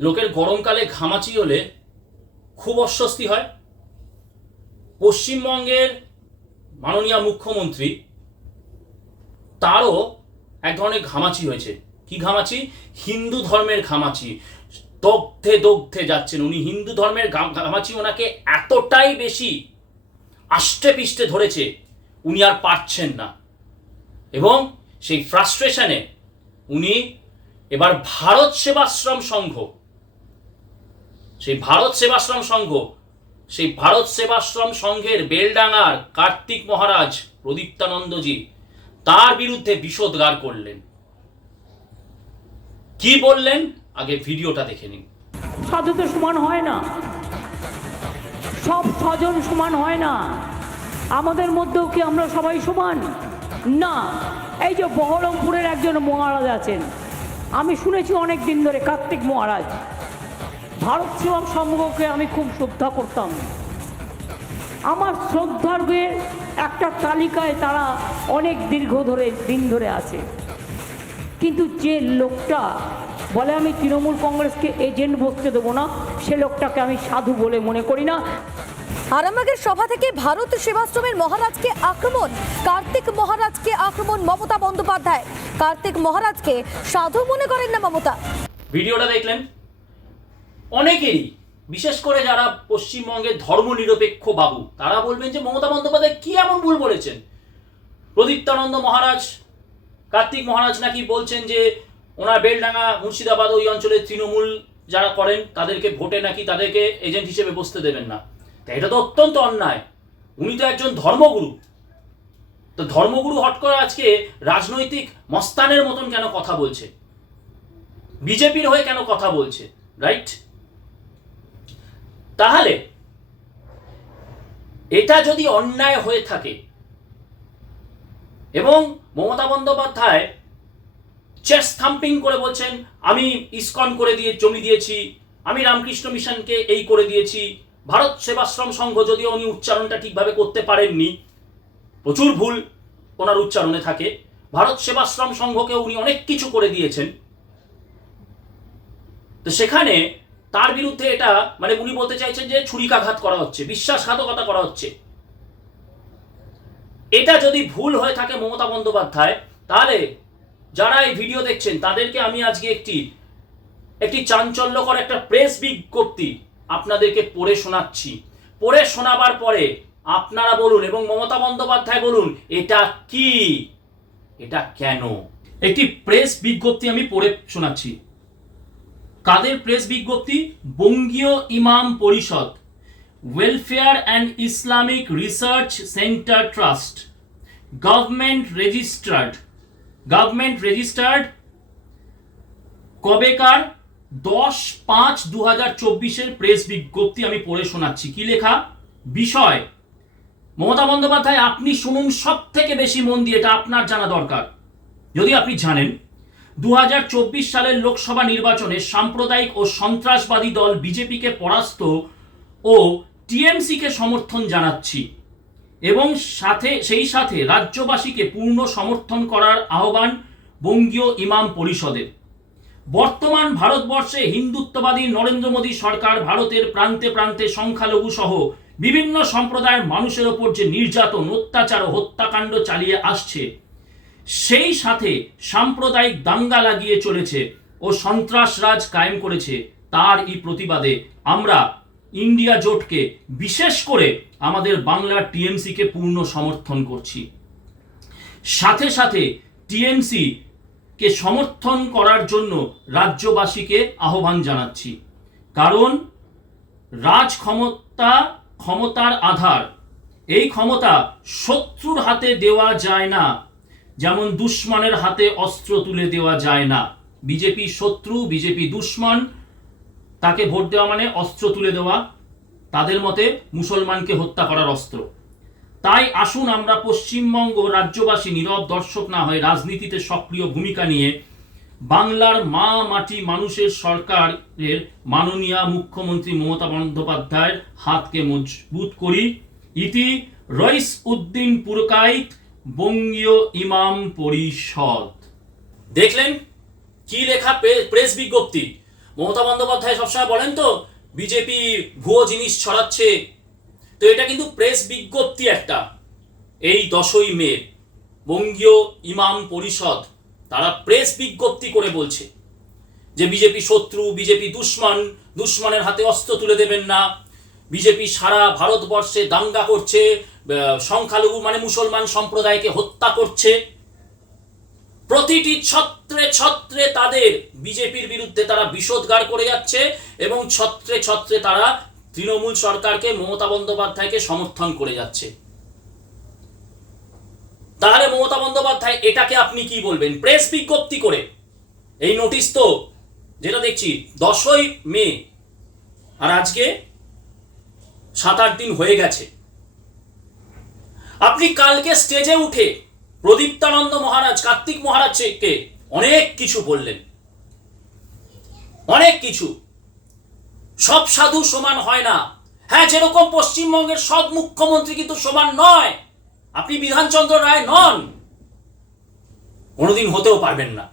লোকের গরমকালে ঘামাচি হলে খুব অস্বস্তি হয়। পশ্চিমবঙ্গের মাননীয় মুখ্যমন্ত্রী, তারও এক ধরনের ঘামাচি হয়েছে। কি ঘামাচি? হিন্দু ধর্মের ঘামাচি। দগ্ধে দগ্ধে যাচ্ছেন উনি। হিন্দু ধর্মের ঘামাচি ওনাকে এতটাই বেশি আষ্টে পিষ্টে ধরেছে উনি আর পারছেন না। এবং সেই ফ্রাস্ট্রেশনে উনি এবার ভারত সেবাশ্রম সংঘ সেই ভারত সেবাশ্রম সংঘ, সেই ভারত সেবাশ্রম সংঘের বেলডাঙার কার্তিক মহারাজ প্রদীপ্তানন্দজি তার বিরুদ্ধে বিষোদ্গার করলেন। কি বললেন? আগে ভিডিওটা দেখে নিন। সাধু তো সমান হয় না। সব স্বজন সমান হয় না। আমাদের মধ্যেও কি আমরা সবাই সমান? না। এই যে বহরমপুরের একজন মহারাজ আছেন। আমি শুনেছি অনেক দিন ধরে কার্তিক মহারাজ। ভারত সেবা সংঘকে আমি খুব শ্রদ্ধা করতাম। আমার শ্রদ্ধার্ঘের একটা তালিকায় তারা অনেক দীর্ঘ ধরে দিন ধরে আছে। কিন্তু যে লোকটা বলে আমি তৃণমূল কংগ্রেসকে এজেন্ট বসতে দেবো না সে লোকটাকে আমি সাধু বলে মনে করি না। আরামবাগের সভা থেকে ভারত সেবাশ্রমের মহারাজকে আক্রমণ কার্তিক মহারাজকে আক্রমণ মমতা বন্দ্যোপাধ্যায়। কার্তিক মহারাজকে সাধু মনে করেন না মমতা? ভিডিওটা দেখলেন। অনেকেরই, বিশেষ করে যারা পশ্চিমবঙ্গের ধর্মনিরপেক্ষ বাবু, তারা বলবেন যে মমতা বন্দ্যোপাধ্যায় কি এমন ভুল বলেছেন? প্রদীপ্তানন্দ মহারাজ, কার্তিক মহারাজ নাকি বলছেন যে ওনার বেলডাঙ্গা মুর্শিদাবাদ ওই অঞ্চলের তৃণমূল যারা করেন, তাদেরকে ভোটে নাকি তাদেরকে এজেন্ট হিসেবে বসতে দেবেন না। তা এটা তো অত্যন্ত অন্যায়। উনি তো একজন ধর্মগুরু। তো ধর্মগুরু হট করে আজকে রাজনৈতিক মস্তানের মতন কেন কথা বলছে? বিজেপির হয়ে কেন কথা বলছে? রাইট? তাহলে, এটা যদি অন্যায় হয়ে থাকে, এবং মমতা বন্দ্যোপাধ্যায় চেস্ট থাম্পিং করে বলছেন, আমি ইসকন করে দিয়ে জমি দিয়েছি, আমি রামকৃষ্ণ মিশনকে এই করে দিয়েছি, ভারত সেবাশ্রম সংঘ যদিও উনি উচ্চারণটা ঠিকভাবে করতে পারেননি, প্রচুর ভুল ওনার উচ্চারণে থাকে, ভারত সেবাশ্রম সংঘকে উনি অনেক কিছু করে দিয়েছেন। তো সেখানে তার বিরুদ্ধে এটা মানে উনি বলতে চাইছেন যে ছুরিকাঘাত করা হচ্ছে, বিশ্বাসঘাতকতা করা হচ্ছে। এটা যদি ভুল হয়ে থাকে মমতা বন্দ্যোপাধ্যায়, তাহলে যারা এই ভিডিও দেখছেন, তাদেরকে আমি আজকে একটি একটি চাঞ্চল্যকর একটা প্রেস বিজ্ঞপ্তি আপনাদেরকে পড়ে শোনাচ্ছি। পড়ে শোনাবার পরে আপনারা বলুন এবং মমতা বন্দ্যোপাধ্যায় বলুন, এটা কি? এটা কেন? একটি প্রেস বিজ্ঞপ্তি আমি পড়ে শোনাচ্ছি। কাদের প্রেস বিজ্ঞপ্তি? Bangiya Imam Parishad welfare and Islamic research centre trust government registered government registered কবেকার? দশ পাঁচ দু হাজার চব্বিশের প্রেস বিজ্ঞপ্তি আমি পড়ে শোনাচ্ছি। কি লেখা? বিষয়, মমতা বন্দ্যোপাধ্যায়, আপনি শুনুন সব থেকে বেশি মন দিয়ে, এটা আপনার জানা দরকার। যদি আপনি জানেন দু হাজার চব্বিশ সালের লোকসভা নির্বাচনে সাম্প্রদায়িক ও সন্ত্রাসবাদী দল বিজেপিকে পরাস্ত ও টিএমসিকে সমর্থন জানাচ্ছি এবং সাথে, সেই সাথে রাজ্যবাসীকে পূর্ণ সমর্থন করার আহ্বান বঙ্গীয় ইমাম পরিষদের। বর্তমান ভারতবর্ষে হিন্দুত্ববাদী নরেন্দ্র মোদী সরকার ভারতের প্রান্তে প্রান্তে সংখ্যালঘু সহ বিভিন্ন সম্প্রদায়ের মানুষের ওপর যে নির্যাতন, অত্যাচার ও হত্যাকাণ্ড চালিয়ে আসছে সেই সাথে সাম্প্রদায়িক দাঙ্গা লাগিয়ে চলেছে ও সন্ত্রাসরাজ কায়েম করেছে তার এই প্রতিবাদে। আমরা ইন্ডিয়া জোটকে বিশেষ করে আমাদের বাংলার টিএমসিকে পূর্ণ সমর্থন করছি। সাথে সাথে টিএমসি কে সমর্থন করার জন্য রাজ্যবাসীকে আহ্বান জানাচ্ছি। কারণ রাজ ক্ষমতা ক্ষমতার আধার, এই ক্ষমতা শত্রুর হাতে দেওয়া যায় না। যেমন দুশ্মনের হাতে অস্ত্র তুলে দেওয়া যায় না। বিজেপি শত্রু, বিজেপি দুশ্মন, তাকে ভোট দেওয়া মানে অস্ত্র তুলে দেওয়া, তাদের মতে মুসলমানকে হত্যা করার অস্ত্র। তাই আসুন আমরা পশ্চিমবঙ্গ রাজ্যবাসী, নীরব দর্শক না হয়ে রাজনীতিতে সক্রিয় ভূমিকা নিয়ে বাংলার মা মাটি মানুষের সরকারের মাননীয় মুখ্যমন্ত্রী মমতা বন্দ্যোপাধ্যায়ের হাতকে মজবুত করি। ইতি রইস উদ্দিন পুরকাইত বঙ্গীয় ইমাম পরিষদ। দেখলেন? কি লেখা প্রে- প্রেস বিজ্ঞপ্তি? মমতা বন্দ্যোপাধ্যায় সবসময় বলেন তো বিজেপি ভুয়ো জিনিস ছড়াচ্ছে। তো এটা কিন্তু প্রেস বিজ্ঞপ্তি একটা। এই দশই মে, বঙ্গীয় ইমাম পরিষদ, তারা প্রেস বিজ্ঞপ্তি করে বলছে যে বিজেপি শত্রু, বিজেপি দুশ্মন, দুশ্মনের হাতে অস্ত্র তুলে দেবেন না। বিজেপি সারা ভারতবর্ষে দাঙ্গা করছে সংখ্যালঘু মানে মুসলমান সম্প্রদায়কে হত্যা করছে। প্রতিটি ছত্রে ছত্রে তাদের বিজেপির বিরুদ্ধে তারা বিষোদ্গার করে যাচ্ছে এবং ছত্রে ছত্রে তারা তৃণমূল সরকারকে, মমতা বন্দ্যোপাধ্যায়কে সমর্থন করে যাচ্ছে। তাহলে মমতা বন্দ্যোপাধ্যায়, এটাকে আপনি কি বলবেন? প্রেস বিজ্ঞপ্তি করে। এই নোটিশ তো, যেটা দেখছি, দশই মে, আর আজকে সাত আট দিন হয়ে গেছে। আপনি কালকে স্টেজে উঠে প্রদীপ্তানন্দ মহারাজ, কার্তিক মহারাজকে অনেক কিছু বললেন। অনেক কিছু। সব সাধু সমান হয় না। হ্যাঁ যেরকম পশ্চিমবঙ্গের সব মুখ্যমন্ত্রী কিন্তু সমান নয়। আপনি বিধানচন্দ্র রায় নন। কোনোদিন হতেও পারবেন না।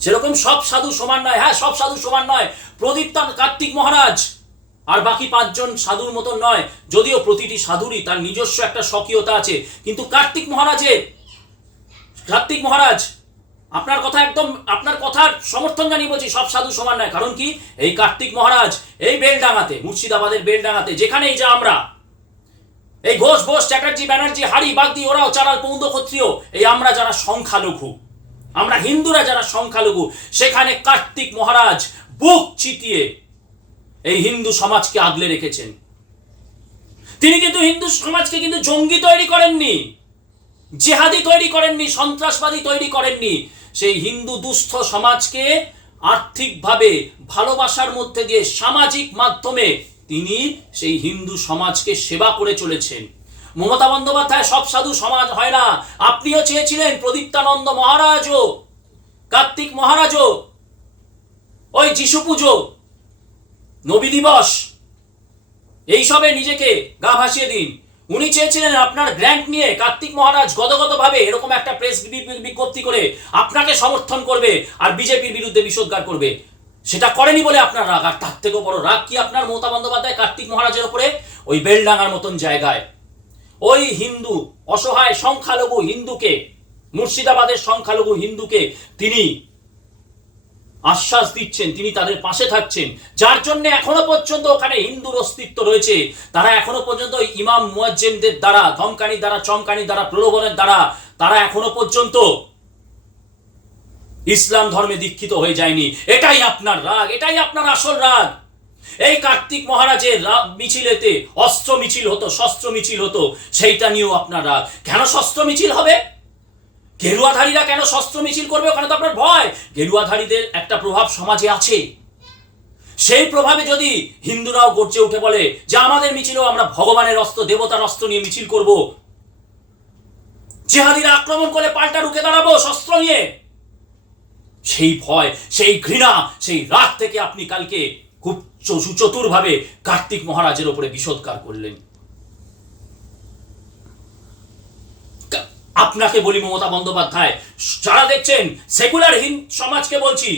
সেরকম সব সাধু সমান নয়। হ্যাঁ সব সাধু সমান নয়। প্রদীপ্তান কার্তিক মহারাজ আর বাকি পাঁচজন সাধুর মতন নয়। যদিও প্রতিটি সাধুরই তার নিজস্ব একটা স্বকীয়তা আছে। কিন্তু কার্তিক মহারাজের, কার্তিক মহারাজ, আপনার কথা একদম, আপনার কথার সমর্থন জানিয়ে বলছি, সব সাধু সমান নয়। কারণ কি? এই কার্তিক মহারাজ, এই বেলডাঙাতে মুর্শিদাবাদের বেলডাঙাতে যেখানেই যা আমরা, এই ঘোষ ঘোষ, চ্যাটার্জি, ব্যানার্জি হারি বাগদি, ওরাও চারাল পৌন্দ, ক্ষত্রিয়, এই আমরা যারা সংখ্যালঘু, আমরা হিন্দুরা যারা সংখ্যালঘু, সেখানে কার্তিক মহারাজ বুক চিতিয়ে এই হিন্দু সমাজকে আগলে রেখেছেন। তিনি কিন্তু হিন্দু সমাজকে কিন্তু জঙ্গি তৈরি করেননি, জেহাদি তৈরি করেননি, সন্ত্রাসবাদী তৈরি করেননি। সেই হিন্দু দুস্থ সমাজকে আর্থিকভাবে ভালোবাসার মধ্যে দিয়ে সামাজিক মাধ্যমে তিনি সেই হিন্দু সমাজকে সেবা করে চলেছেন। মমতা বন্দ্যোপাধ্যায়, সব সাধু সমাজ হয় না। আপনিও চেয়েছিলেন প্রদীপ্তানন্দ মহারাজও, কার্তিক ওই ওই যিশু পুজো নবী দিবস। এইসবে নিজেকে গা ভাসিয়ে দিন। উনি চেয়েছিলেন আপনার গ্র্যান্ট নিয়ে কার্তিক মহারাজ গদগদভাবে এরকম একটা প্রেস বিজ্ঞপ্তি করে আপনাকে সমর্থন করবে আর বিজেপির বিরুদ্ধে বিষোদ্গার করবে। সেটা করেনি বলে আপনার রাগ। আর তার থেকেও বড় রাগ কি আপনার মমতা বন্দ্যোপাধ্যায় কার্তিক মহারাজের ওপরে? ওই বেলডাঙ্গার মতন জায়গায়। ওই হিন্দু অসহায় সংখ্যালঘু হিন্দুকে, মুর্শিদাবাদের সংখ্যালঘু হিন্দুকে তিনি আশ্বাস দিচ্ছেন, তিনি তাদের পাশে থাকছেন। যার জন্য এখনও পর্যন্ত ওখানে হিন্দুর অস্তিত্ব রয়েছে। তারা এখনও পর্যন্ত ইমাম মুয়াজ্জেমদের দ্বারা, ধমকানি দ্বারা, চমকানি দ্বারা, প্রলোভনের দ্বারা, তারা এখনও পর্যন্ত ইসলাম ধর্মে দীক্ষিত হয়ে যায়নি। এটাই আপনার রাগ, এটাই আপনার আসল রাগ। এই কার্তিক মহারাজের মিছিলেতে অস্ত্র মিছিল হতো শস্ত্র মিছিল হতো, সেইটা নিয়েও আপনার রাগ। কেন শস্ত্র মিছিল হবে? গেরুয়াধারীরা কেন শস্ত্র মিছিল করবে? ওখানে তো আপনার ভয়। গেরুয়াধারীদের একটা প্রভাব সমাজে আছে। সেই প্রভাবে যদি হিন্দুরাও গর্জে উঠে বলে যে আমাদের মিছিলেও আমরা ভগবানের অস্ত্র, দেবতার অস্ত্র নিয়ে মিছিল করব। জেহাদিরা আক্রমণ করে পাল্টা রুখে দাঁড়াবো শস্ত্র নিয়ে। সেই ভয়, সেই ঘৃণা, সেই রাগ থেকে আপনি কালকে খুব সুচতুরভাবে কার্তিক মহারাজের ওপরে বিষোদ্গার করলেন কা- আপনাকে বলি মমতা বন্দ্যোপাধ্যায়, যারা দেখছেন সেকুলার হিন সমাজকে বলছি,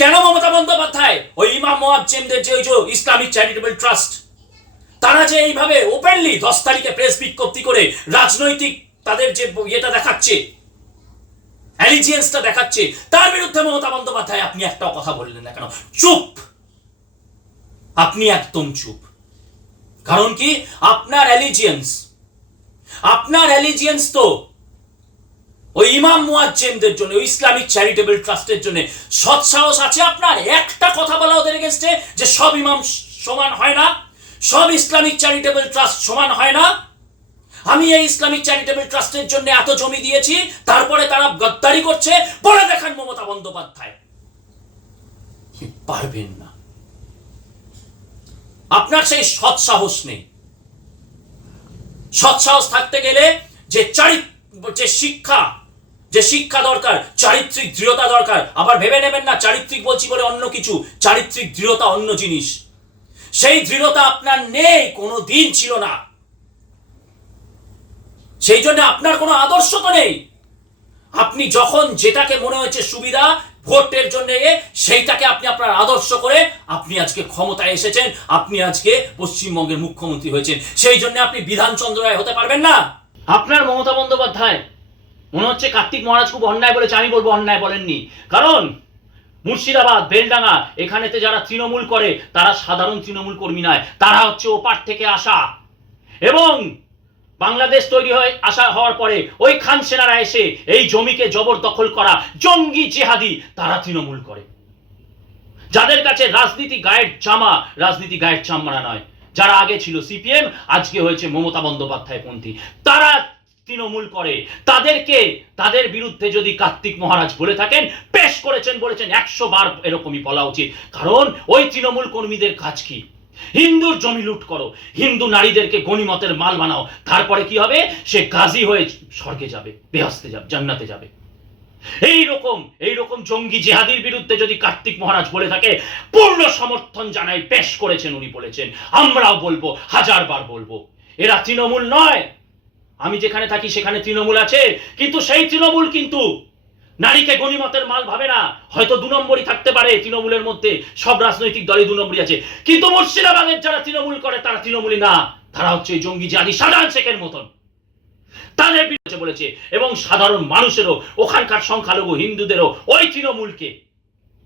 কেন মমতা বন্দ্যোপাধ্যায়? ওই ইমাম মোয়াজ্জেমদের যে ওই যে ইসলামিক চ্যারিটেবল ট্রাস্ট তারা যে এইভাবে ওপেনলি দশ তারিখে প্রেস বিজ্ঞপ্তি করে রাজনৈতিক তাদের যে ইয়েটা দেখাচ্ছে অ্যালিজিয়েন্সটা দেখাচ্ছে, তার বিরুদ্ধে মমতা বন্দ্যোপাধ্যায়, আপনি একটাও কথা বললেন না কেন? চুপ! আপনি একদম চুপ। কারণ কি? আপনার অ্যালিজিয়েন্স আপনার অ্যালিজিয়েন্স তো ওই ইমাম মুয়াজ্জেমদের জন্য, ওই ইসলামিক চ্যারিটেবল ট্রাস্টের জন্য। সৎসাহস আছে আপনার? একটা কথা বলা ওদের এগেনস্টে যে সব ইমাম সমান হয় না, সব ইসলামিক চ্যারিটেবল ট্রাস্ট সমান হয় না। আমি এই ইসলামিক চ্যারিটেবল ট্রাস্টের জন্য এত জমি দিয়েছি, তারপরে তারা গদ্দারি করছে, বলে দেখান মমতা বন্দ্যোপাধ্যায়। পারবেন না। আপনার সেই সৎসাহস নেই। সৎসাহস থাকতে গেলে যে চারি যে শিক্ষা যে শিক্ষা দরকার, চারিত্রিক দৃঢ়তা দরকার। আবার ভেবে নেবেন না, চারিত্রিক বলছি বলে অন্য কিছু, চারিত্রিক দৃঢ়তা অন্য জিনিস। সেই দৃঢ়তা আপনার নেই, কোনো দিন ছিল না। সেই জন্য আপনার কোনো আদর্শ তো নেই। আপনি যখন যেটাকে মনে হচ্ছে সুবিধা ভোটের জন্য সেইটাকে আপনি আপনার আদর্শ করে আপনি আজকে ক্ষমতায় এসেছেন, আপনি আজকে পশ্চিমবঙ্গের মুখ্যমন্ত্রী হয়েছেন। সেই জন্য আপনি বিধানচন্দ্র রায় হতে পারবেন না। আপনার মমতা বন্দ্যোপাধ্যায়, মনে হচ্ছে কার্তিক মহারাজ খুব অন্যায় বলেছে, আমি বলব অন্যায় বলেননি। কারণ মুর্শিদাবাদ, বেলডাঙ্গা, এখানেতে যারা তৃণমূল করে, তারা সাধারণ তৃণমূল কর্মী নয়, তারা হচ্ছে ওপার থেকে আসা। এবং বাংলাদেশ তৈরি হয়ে আসা হওয়ার পরে ওই খান সেনারা এসে এই জমিকে জবরদখল করা জঙ্গি জেহাদি তারা তৃণমূল করে। যাদের কাছে রাজনীতি গায়ের জামা, রাজনীতি গায়ের চামড়া নয়। যারা আগে ছিল সিপিএম, আজকে হয়েছে মমতা বন্দ্যোপাধ্যায় পন্থী। তারা তৃণমূল করে। তাদেরকে, তাদের বিরুদ্ধে যদি কার্তিক মহারাজ বলে থাকেন, পেশ করেছেন বলেছেন, একশো বার এরকমই বলা উচিত। কারণ ওই তৃণমূল কর্মীদের কাজ কি? হিন্দুর জমি লুট করো। হিন্দু নারীদেরকে গণিমতের মাল বানাও। তারপরে কি হবে? সে গাজী হয়ে স্বর্গে যাবে, বেহস্তে যাবে, জান্নাতে যাবে। এই রকম এই রকম জঙ্গি জেহাদির বিরুদ্ধে যদি কার্তিক মহারাজ বলে থাকে, পূর্ণ সমর্থন জানাই পেশ করেছেন উনি বলেছেন। আমরাও বলব হাজার বার বলব। এরা তৃণমূল নয়। আমি যেখানে থাকি সেখানে তৃণমূল আছে। কিন্তু সেই তৃণমূল কিন্তু নারীকে গণিমতের মাল ভাবে না। হয়তো দু নম্বরই থাকতে পারে তৃণমূলের মধ্যে। সব রাজনৈতিক দলে দু নম্বরই আছে। কিন্তু মুর্শিদাবাদের যারা তৃণমূল করে, তারা তৃণমূলী না। তারা হচ্ছে জঙ্গি জাদি সাধারণ শেখের মতন। তাদের বিরুদ্ধে বলেছে, এবং সাধারণ মানুষেরও, ওখানকার সংখ্যালঘু হিন্দুদেরও, ওই তৃণমূলকে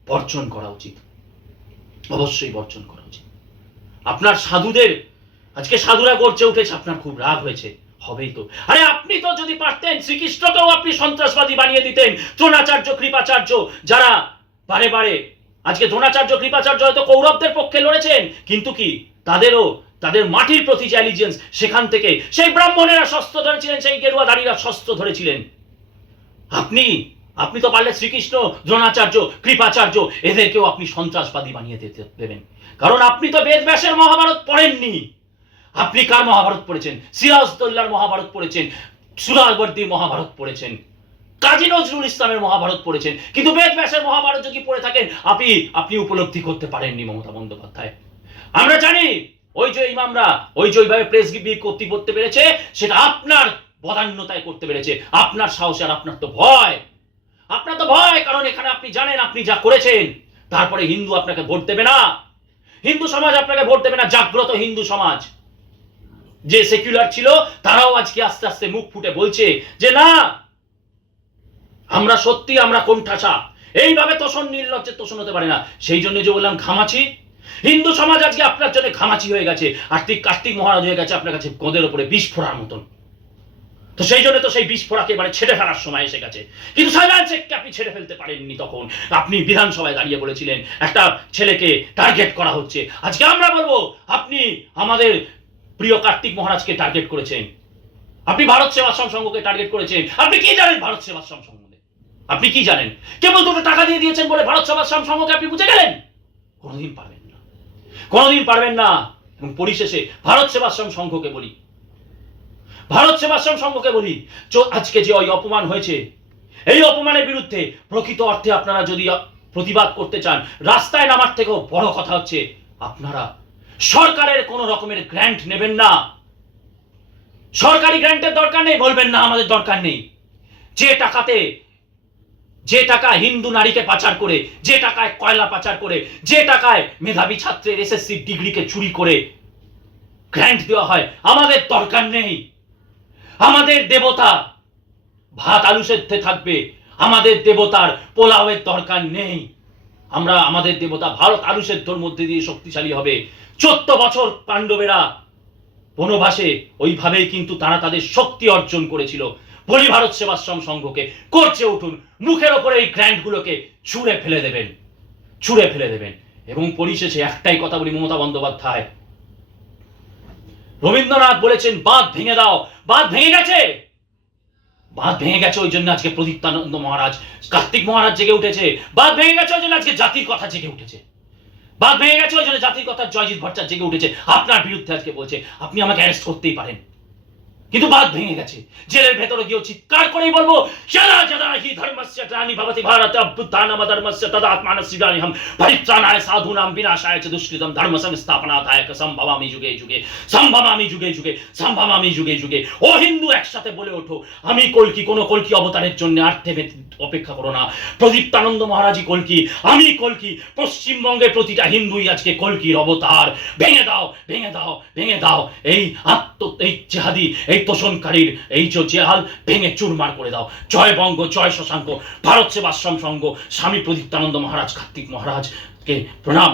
বর্জন করা উচিত। অবশ্যই বর্জন করা উচিত। আপনার সাধুদের, আজকে সাধুরা গর্জে উঠেছে, আপনার খুব রাগ হয়েছে। হবেই তো। আরে আপনি তো যদি পারতেন, শ্রীকৃষ্ণকেও আপনি সন্ত্রাসবাদী বানিয়ে দিতেন। দ্রোণাচার্য, কৃপাচার্য, যারা বারে বারে, আজকে দ্রোণাচার্য, কৃপাচার্য হয়তো কৌরবদের পক্ষে লড়েছেন, কিন্তু কি তাদেরও, তাদের মাটির প্রতি যে সেখান থেকে, সেই ব্রাহ্মণেরা শস্ত্র ধরেছিলেন, সেই গেরুয়াধারীরা শস্ত্র ধরেছিলেন। আপনি আপনি তো পারলে শ্রীকৃষ্ণ, দ্রোণাচার্য, কৃপাচার্য, এদেরকেও আপনি সন্ত্রাসবাদী বানিয়ে দিতে দেবেন। কারণ আপনি তো বেদ ব্যাসের মহাভারত পড়েননি। আপনি কার মহাভারত পড়েছেন? সিরাজদৌল্লার মহাভারত পড়েছেন সুরাবর্দীর মহাভারত পড়েছেন, কাজী নজরুল ইসলামের মহাভারত পড়েছেন, কিন্তু বেদব্যাসের মহাভারত যদি পড়ে থাকেন, আপনি আপনি উপলব্ধি করতে পারেননি মমতা বন্দ্যোপাধ্যায়। আমরা জানি, ওই যে ইমামরা, ওই যে ওইভাবে প্রেস বিজ্ঞপ্তি করতে পেরেছে, সেটা আপনার বদান্যতায় করতে পেরেছে, আপনার সাহস আর আপনার তো ভয়। আপনার তো ভয়, কারণ এখানে আপনি জানেন, আপনি যা করেছেন, তারপরে হিন্দু আপনাকে ভোট দেবে না। হিন্দু সমাজ আপনাকে ভোট দেবে না, জাগ্রত হিন্দু সমাজ। যে সেকুলার ছিল, তারাও আজকে আস্তে আস্তে মুখ ফুটে বলছে যে, না, আমরা সত্যি, আমরা কোণঠাসা। এইভাবে তোষণ নির্লজ্জের তোষণ হতে পারে না। সেই জন্য যে বললাম, ঘামাচি। হিন্দু সমাজ আজকে আপনার জন্য ঘামাচি হয়ে গেছে। আর্থিক কার্তিক মহারাজ হয়ে গেছে আপনার কাছে গোদের উপরে বিষ ফোড়ার মতন। তো সেই জন্য তো সেই বিষ ফোড়াকে এবারে ছেড়ে ফেলার সময় এসে গেছে। কিন্তু আপনি ছেড়ে ফেলতে পারেননি তখন। আপনি বিধানসভায় দাঁড়িয়ে বলেছিলেন, একটা ছেলেকে টার্গেট করা হচ্ছে। আজকে আমরা বলব, আপনি আমাদের প্রিয় কার্তিক মহারাজকে টার্গেট করেছেন। আপনি ভারত সেবাশ্রম সংঘকে টার্গেট করেছেন। আপনি কি জানেন ভারত সেবাশ্রম সম্বন্ধে আপনি কি জানেন? কেবল দুটো টাকা দিয়ে দিয়েছেন বলে ভারত সেবাশ্রম সংঘকে আপনি বুঝে গেলেন? কোনোদিন পারবেন না। কোনোদিন পারবেন না। এবং পরিশেষে ভারত সেবাশ্রম সংঘকে বলি। ভারত সেবাশ্রম সংঘকে বলি আজকে যে ওই অপমান হয়েছে, এই অপমানের বিরুদ্ধে প্রকৃত অর্থে আপনারা যদি প্রতিবাদ করতে চান, রাস্তায় নামার থেকেও বড় কথা হচ্ছে, আপনারা সরকারের কোনো রকমের গ্র্যান্ট নেবেন না। সরকারি গ্র্যান্টের দরকার নেই, বলবেন না, আমাদের দরকার নেই। যে টাকাতে, যে টাকা হিন্দু নারীকে পাচার করে, যে টাকায় কয়লা পাচার করে, যে টাকায় মেধাবী ছাত্রের এসএসসি ডিগ্রিকে চুরি করে গ্র্যান্ট দেওয়া হয়, আমাদের দরকার নেই। আমাদের দেবতা ভাত আলু সেদ্ধে থাকবে, আমাদের দেবতার পোলাওয়ের দরকার নেই। আমরা, আমাদের দেবতা ভারত আলু সেদ্ধর মধ্যে দিয়ে শক্তিশালী হবে। চোদ্দ বছর পাণ্ডবেরা বনবাসে, ওইভাবেই কিন্তু তারা তাদের শক্তি অর্জন করেছিল। বলি ভারত সেবাশ্রম সংঘকে, করছে উঠুন, মুখের ওপরে এই গ্র্যান্ডগুলোকে ছুঁড়ে ফেলে দেবেন, ছুঁড়ে ফেলে দেবেন। এবং পরিশেষে একটাই কথা বলি, মমতা বন্দ্যোপাধ্যায়। রবীন্দ্রনাথ বলেছেন, বাঁধ ভেঙে দাও। বাঁধ ভেঙে গেছে! বাঁধ ভেঙে গেছে, ওই জন্য আজকে প্রদীপ্তানন্দ মহারাজ, কার্তিক মহারাজ জেগে উঠেছে। বাঁধ ভেঙে গেছে, ওই জন্য আজকে জাতির কথা জেগে উঠেছে। বাদ ভেঙে গেছে, ওই জন্য জাতির কথা জয়জিৎ ভট্টাচার্য জেগে উঠেছে। আপনার বিরুদ্ধে আজকে বলছে, আপনি আমাকে অ্যারেস্ট করতেই পারেন। কিন্তু বাদ ভেঙে গেছে। জেলের ভেতরে গিয়েও চিৎকার করেই বলব সদা সদা হি ধর্মস্য ভবতি ভারত ধর্মস্য তদাত্মানস্য গ্লানিহম পরিত্রাণায় বিনাশায় দুষ্কৃতম ধর্ম যুগে যুগে যুগে যুগে যুগে যুগে। ও হিন্দু, একসাথে বলে ওঠো, আমি কলকি, কোনো কলকি অবতারের জন্য আর অপেক্ষা করো না। প্রদীপ্তানন্দ মহারাজই কলকি, আমি কলকি, পশ্চিমবঙ্গের প্রতিটা হিন্দুই আজকে কলকির অবতার। ভেঙে দাও ভেঙে দাও ভেঙে দাও, এই আত্ম, এই জেহাদি এই তোষণকারীর এই যে জেহাল, ভেঙে চুরমার করে দাও। জয় বঙ্গ, জয় শশাঙ্ক। ভারত সেবাশ্রম সংঘ, স্বামী প্রদীপ্তানন্দ মহারাজ, কার্তিক মহারাজকে প্রণাম।